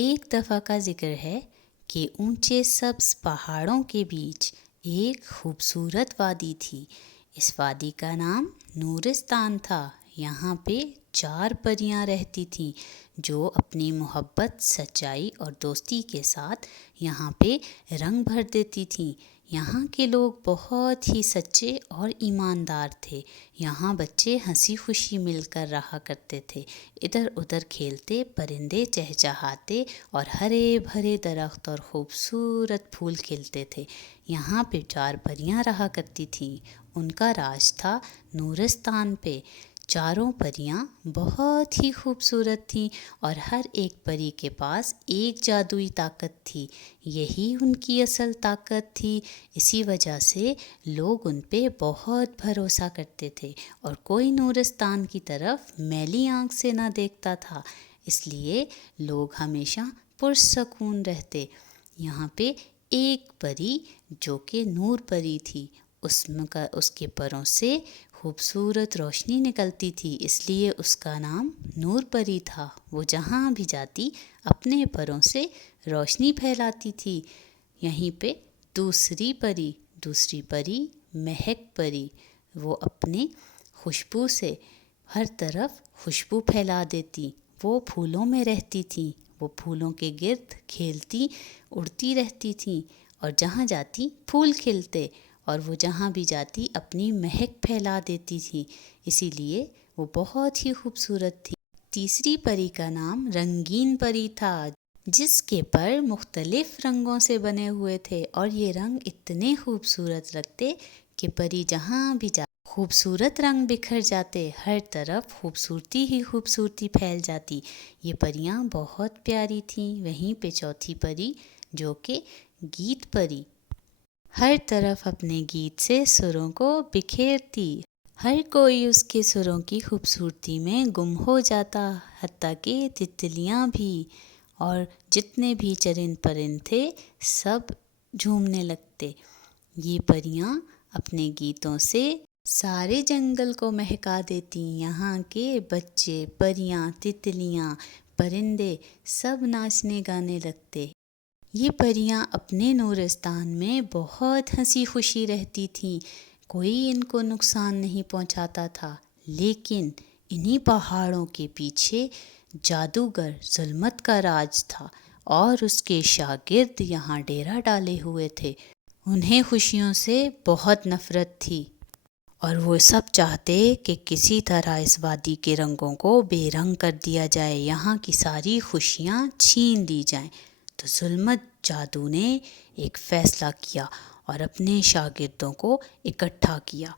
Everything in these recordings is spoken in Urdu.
ایک دفعہ کا ذکر ہے کہ اونچے سبز پہاڑوں کے بیچ ایک خوبصورت وادی تھی۔ اس وادی کا نام نورستان تھا۔ یہاں پہ 4 پریاں رہتی تھیں جو اپنی محبت، سچائی اور دوستی کے ساتھ یہاں پہ رنگ بھر دیتی تھیں۔ یہاں کے لوگ بہت ہی سچے اور ایماندار تھے۔ یہاں بچے ہنسی خوشی مل کر رہا کرتے تھے۔ ادھر ادھر کھیلتے، پرندے چہچہاتے اور ہرے بھرے درخت اور خوبصورت پھول کھلتے تھے۔ یہاں پہ 4 پریاں رہا کرتی تھیں۔ ان کا راج تھا نورستان پہ۔ چاروں پریاں بہت ہی خوبصورت تھیں اور ہر ایک پری کے پاس ایک جادوئی طاقت تھی۔ یہی ان کی اصل طاقت تھی۔ اسی وجہ سے لوگ ان پہ بہت بھروسہ کرتے تھے اور کوئی نورستان کی طرف میلی آنکھ سے نہ دیکھتا تھا۔ اس لیے لوگ ہمیشہ پرسکون رہتے۔ یہاں پہ ایک پری جو کہ نور پری تھی، اس کے پروں سے خوبصورت روشنی نکلتی تھی، اس لیے اس کا نام نور پری تھا۔ وہ جہاں بھی جاتی اپنے پروں سے روشنی پھیلاتی تھی۔ یہیں پہ دوسری پری مہک پری، وہ اپنے خوشبو سے ہر طرف خوشبو پھیلا دیتی۔ وہ پھولوں میں رہتی تھیں، وہ پھولوں کے گرد کھیلتی، اڑتی رہتی تھیں اور جہاں جاتی پھول کھلتے اور وہ جہاں بھی جاتی اپنی مہک پھیلا دیتی تھی، اسی لیے وہ بہت ہی خوبصورت تھی۔ تیسری پری کا نام رنگین پری تھا، جس کے پر مختلف رنگوں سے بنے ہوئے تھے اور یہ رنگ اتنے خوبصورت لگتے کہ پری جہاں بھی جاتی خوبصورت رنگ بکھر جاتے، ہر طرف خوبصورتی ہی خوبصورتی پھیل جاتی۔ یہ پریاں بہت پیاری تھیں۔ وہیں پہ چوتھی پری جو کہ گیت پری، ہر طرف اپنے گیت سے سروں کو بکھیرتی۔ ہر کوئی اس کے سروں کی خوبصورتی میں گم ہو جاتا، حتیٰ کہ تتلیاں بھی، اور جتنے بھی چرند پرند تھے سب جھومنے لگتے۔ یہ پریاں اپنے گیتوں سے سارے جنگل کو مہکا دیتی۔ یہاں کے بچے، پریاں، تتلیاں، پرندے سب ناچنے گانے لگتے۔ یہ پریاں اپنے نورستان میں بہت ہنسی خوشی رہتی تھیں، کوئی ان کو نقصان نہیں پہنچاتا تھا۔ لیکن انہی پہاڑوں کے پیچھے جادوگر ظلمت کا راج تھا اور اس کے شاگرد یہاں ڈیرا ڈالے ہوئے تھے۔ انہیں خوشیوں سے بہت نفرت تھی اور وہ سب چاہتے کہ کسی طرح اس وادی کے رنگوں کو بے رنگ کر دیا جائے، یہاں کی ساری خوشیاں چھین لی جائیں۔ تو ظلمت جادو نے ایک فیصلہ کیا اور اپنے شاگردوں کو اکٹھا کیا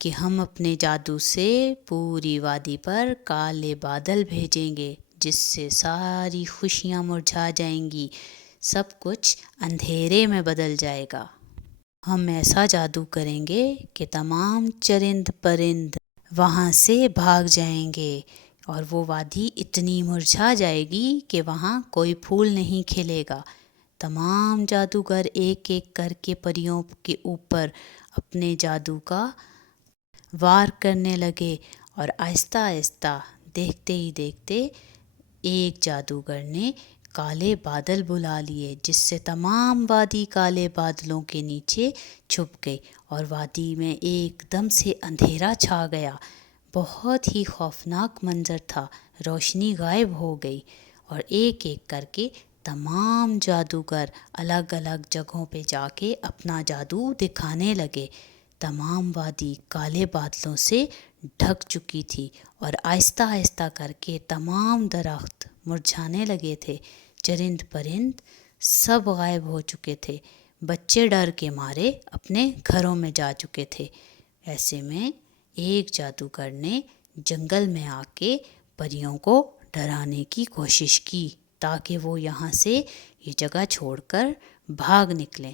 کہ ہم اپنے جادو سے پوری وادی پر کالے بادل بھیجیں گے، جس سے ساری خوشیاں مرجھا جائیں گی، سب کچھ اندھیرے میں بدل جائے گا۔ ہم ایسا جادو کریں گے کہ تمام چرند پرند وہاں سے بھاگ جائیں گے اور وہ وادی اتنی مرجھا جائے گی کہ وہاں کوئی پھول نہیں کھلے گا۔ تمام جادوگر ایک ایک کر کے پریوں کے اوپر اپنے جادو کا وار کرنے لگے اور آہستہ آہستہ دیکھتے ہی دیکھتے ایک جادوگر نے کالے بادل بلا لیے، جس سے تمام وادی کالے بادلوں کے نیچے چھپ گئی اور وادی میں ایک دم سے اندھیرا چھا گیا۔ بہت ہی خوفناک منظر تھا، روشنی غائب ہو گئی اور ایک ایک کر کے تمام جادوگر الگ الگ جگہوں پہ جا کے اپنا جادو دکھانے لگے۔ تمام وادی کالے بادلوں سے ڈھک چکی تھی اور آہستہ آہستہ کر کے تمام درخت مرجھانے لگے تھے، چرند پرند سب غائب ہو چکے تھے، بچے ڈر کے مارے اپنے گھروں میں جا چکے تھے۔ ایسے میں ایک جادوگر نے جنگل میں آ کے پریوں کو ڈرانے کی کوشش کی تاکہ وہ یہاں سے یہ جگہ چھوڑ کر بھاگ نکلیں۔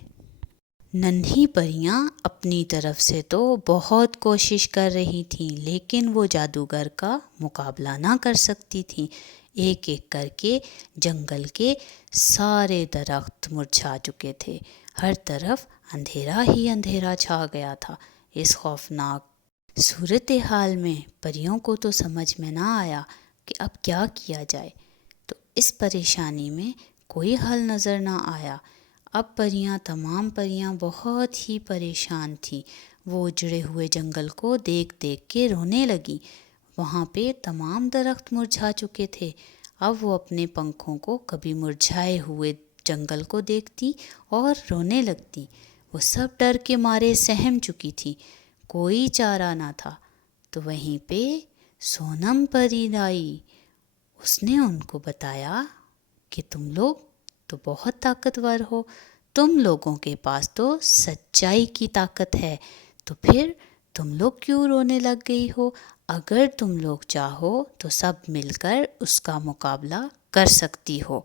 ننھی پریاں اپنی طرف سے تو بہت کوشش کر رہی تھیں، لیکن وہ جادوگر کا مقابلہ نہ کر سکتی تھیں۔ ایک ایک کر کے جنگل کے سارے درخت مرجھا چکے تھے، ہر طرف اندھیرا ہی اندھیرا چھا گیا تھا۔ اس خوفناک صورتحال میں پریوں کو تو سمجھ میں نہ آیا کہ اب کیا کیا جائے۔ تو اس پریشانی میں کوئی حل نظر نہ آیا۔ اب تمام پریاں بہت ہی پریشان تھیں۔ وہ اجڑے ہوئے جنگل کو دیکھ دیکھ کے رونے لگیں۔ وہاں پہ تمام درخت مرجھا چکے تھے۔ اب وہ اپنے پنکھوں کو کبھی مرجھائے ہوئے جنگل کو دیکھتی اور رونے لگتی۔ وہ سب ڈر کے مارے سہم چکی تھی، کوئی چارہ نہ تھا۔ تو وہیں پہ سونم پری آئی۔ اس نے ان کو بتایا کہ تم لوگ تو بہت طاقتور ہو، تم لوگوں کے پاس تو سچائی کی طاقت ہے، تو پھر تم لوگ کیوں رونے لگ گئی ہو؟ اگر تم لوگ چاہو تو سب مل کر اس کا مقابلہ کر سکتی ہو،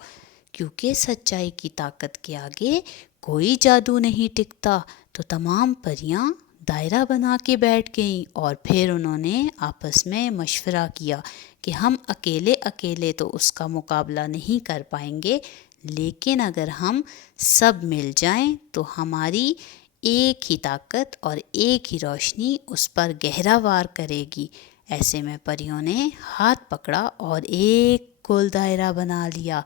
کیونکہ سچائی کی طاقت کے آگے کوئی جادو نہیں ٹکتا۔ تو تمام پریاں دائرہ بنا کے بیٹھ گئیں اور پھر انہوں نے آپس میں مشورہ کیا کہ ہم اکیلے تو اس کا مقابلہ نہیں کر پائیں گے، لیکن اگر ہم سب مل جائیں تو ہماری ایک ہی طاقت اور ایک ہی روشنی اس پر گہرا وار کرے گی۔ ایسے میں پریوں نے ہاتھ پکڑا اور ایک گول دائرہ بنا لیا،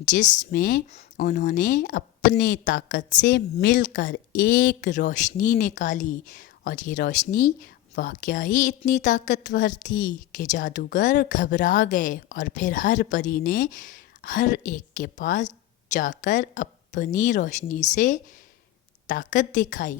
جس میں انہوں نے اپنے طاقت سے مل کر ایک روشنی نکالی، اور یہ روشنی واقعی اتنی طاقتور تھی کہ جادوگر گھبرا گئے، اور پھر ہر پری نے ہر ایک کے پاس جا کر اپنی روشنی سے طاقت دکھائی۔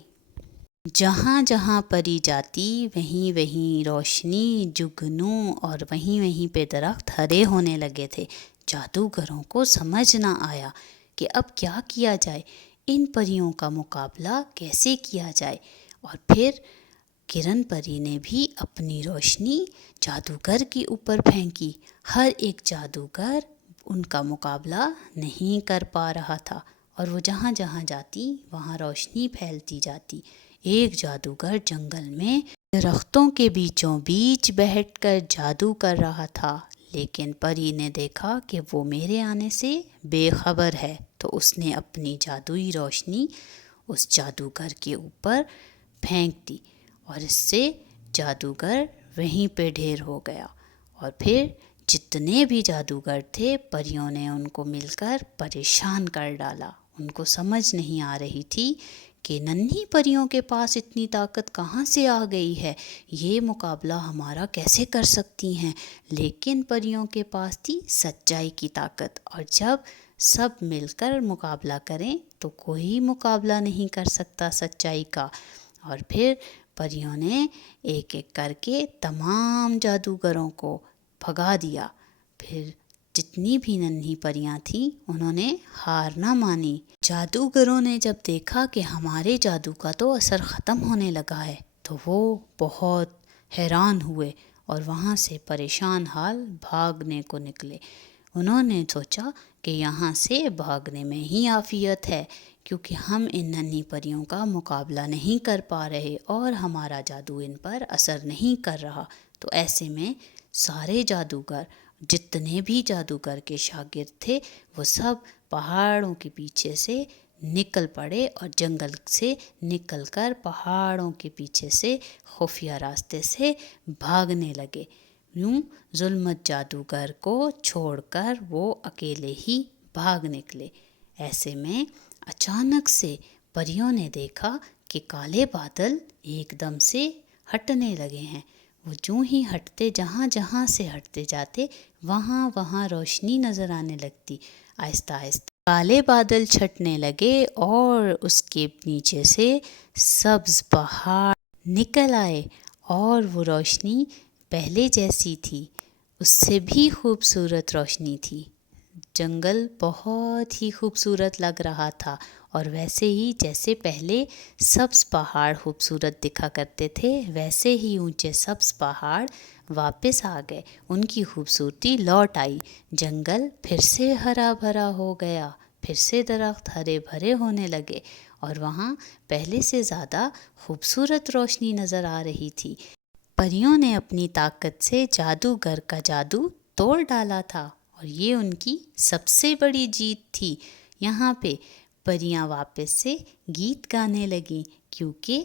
جہاں جہاں پری جاتی وہیں وہیں روشنی، جگنوں اور وہیں پہ درخت ہرے ہونے لگے تھے۔ جادوگروں کو سمجھ نہ آیا کہ اب کیا کیا جائے، ان پریوں کا مقابلہ کیسے کیا جائے۔ اور پھر کرن پری نے بھی اپنی روشنی جادوگر کے اوپر پھینکی۔ ہر ایک جادوگر ان کا مقابلہ نہیں کر پا رہا تھا، اور وہ جہاں جہاں جاتی وہاں روشنی پھیلتی جاتی۔ ایک جادوگر جنگل میں درختوں کے بیچوں بیچ بیٹھ کر جادو کر رہا تھا، لیکن پری نے دیکھا کہ وہ میرے آنے سے بے خبر ہے، تو اس نے اپنی جادوئی روشنی اس جادوگر کے اوپر پھینک دی، اور اس سے جادوگر وہیں پہ ڈھیر ہو گیا۔ اور پھر جتنے بھی جادوگر تھے، پریوں نے ان کو مل کر پریشان کر ڈالا۔ ان کو سمجھ نہیں آ رہی تھی کہ ننھی پریوں کے پاس اتنی طاقت کہاں سے آ گئی ہے، یہ مقابلہ ہمارا کیسے کر سکتی ہیں۔ لیکن پریوں کے پاس تھی سچائی کی طاقت، اور جب سب مل کر مقابلہ کریں تو کوئی مقابلہ نہیں کر سکتا سچائی کا۔ اور پھر پریوں نے ایک ایک کر کے تمام جادوگروں کو بھگا دیا۔ پھر جتنی بھی ننھی پریاں تھیں انہوں نے ہار نہ مانی۔ جادوگروں نے جب دیکھا کہ ہمارے جادو کا تو اثر ختم ہونے لگا ہے، تو وہ بہت حیران ہوئے اور وہاں سے پریشان حال بھاگنے کو نکلے۔ انہوں نے سوچا کہ یہاں سے بھاگنے میں ہی عافیت ہے، کیونکہ ہم ان ننھی پریوں کا مقابلہ نہیں کر پا رہے اور ہمارا جادو ان پر اثر نہیں کر رہا۔ تو ایسے میں سارے جادوگر، جتنے بھی جادوگر کے شاگرد تھے، وہ سب پہاڑوں کے پیچھے سے نکل پڑے اور جنگل سے نکل کر پہاڑوں کے پیچھے سے خفیہ راستے سے بھاگنے لگے۔ یوں ظلمت جادوگر کو چھوڑ کر وہ اکیلے ہی بھاگ نکلے۔ ایسے میں اچانک سے پریوں نے دیکھا کہ کالے بادل ایک دم سے ہٹنے لگے ہیں۔ وہ جو ہی ہٹتے، جہاں جہاں سے ہٹتے جاتے وہاں وہاں روشنی نظر آنے لگتی۔ آہستہ آہستہ کالے بادل چھٹنے لگے اور اس کے نیچے سے سبز پہاڑ نکل آئے، اور وہ روشنی پہلے جیسی تھی، اس سے بھی خوبصورت روشنی تھی۔ جنگل بہت ہی خوبصورت لگ رہا تھا، اور ویسے ہی جیسے پہلے سبز پہاڑ خوبصورت دکھا کرتے تھے، ویسے ہی اونچے سبز پہاڑ واپس آ گئے، ان کی خوبصورتی لوٹ آئی۔ جنگل پھر سے ہرا بھرا ہو گیا، پھر سے درخت ہرے بھرے ہونے لگے، اور وہاں پہلے سے زیادہ خوبصورت روشنی نظر آ رہی تھی۔ پریوں نے اپنی طاقت سے جادوگر کا جادو توڑ ڈالا تھا، اور یہ ان کی سب سے بڑی جیت تھی۔ یہاں پہ پریاں واپس سے گیت گانے لگیں، کیونکہ